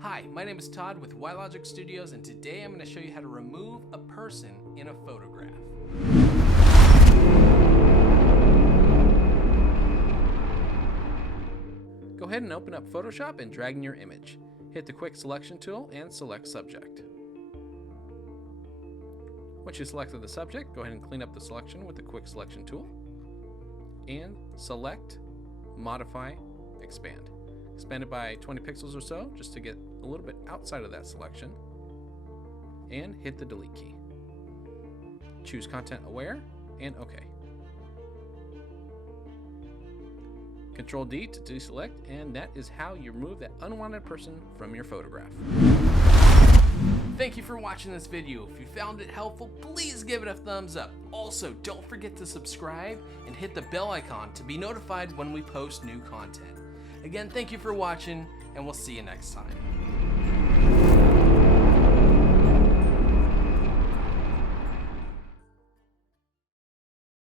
Hi, my name is Todd with WiLogic Studios, and today I'm going to show you how to remove a person in a photograph. Go ahead and open up Photoshop and drag in your image. Hit the quick selection tool and select subject. Once you selected the subject, go ahead and clean up the selection with the quick selection tool and select, modify, expand. Expand it by 20 pixels or so just to get a little bit outside of that selection, and hit the delete key. Choose content aware and OK. Control D to deselect, and that is how you remove that unwanted person from your photograph. Thank you for watching this video. If you found it helpful, please give it a thumbs up. Also, don't forget to subscribe and hit the bell icon to be notified when we post new content. Again, thank you for watching, and we'll see you next time.